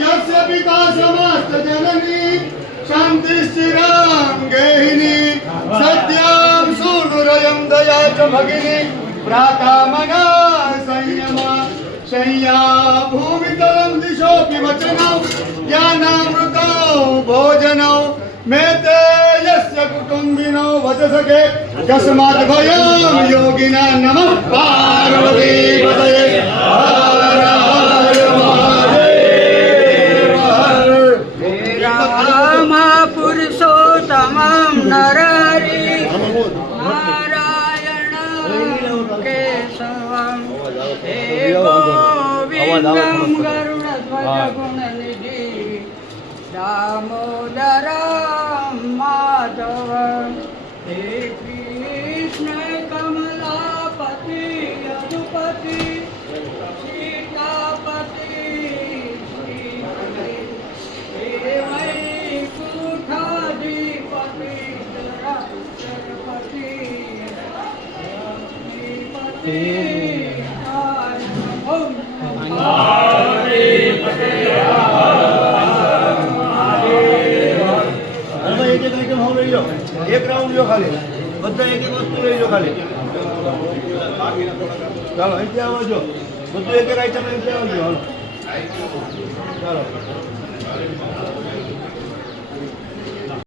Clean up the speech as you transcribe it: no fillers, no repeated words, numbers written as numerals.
यस्य पिता समस्त जननी शान्तिश्चिरां गेहिनी सत्यां सूनुरयं दया च भगिनी प्रातामना संयमा शय्या भूमितलं दिशोऽपि वचनौ ज्ञानामृतौ भोजनौ मेते यस्य कुटुम्बिनो वचसके कस्मात् भयं योगिना नमः पार्वती पतये हर हर महादेव हर राम पुरुषोत्तमं नरहरि नारायण केशवं हे गोविन्दं गरुडध्वज गुणनिधि दामोदरं माधवं हे कृष्ण कमलापति यदुपति सीतापति श्रीपति हे वैकुण्ठाधिपति सरस्वती श्रीपति एक राउंड लो खाली બધા એક એક વસ્તુ લઈ લો ખાલી ચાલો અહીંથી આવજો બધું એક એક આઈટમ લઈને આવજો હાલો ચાલો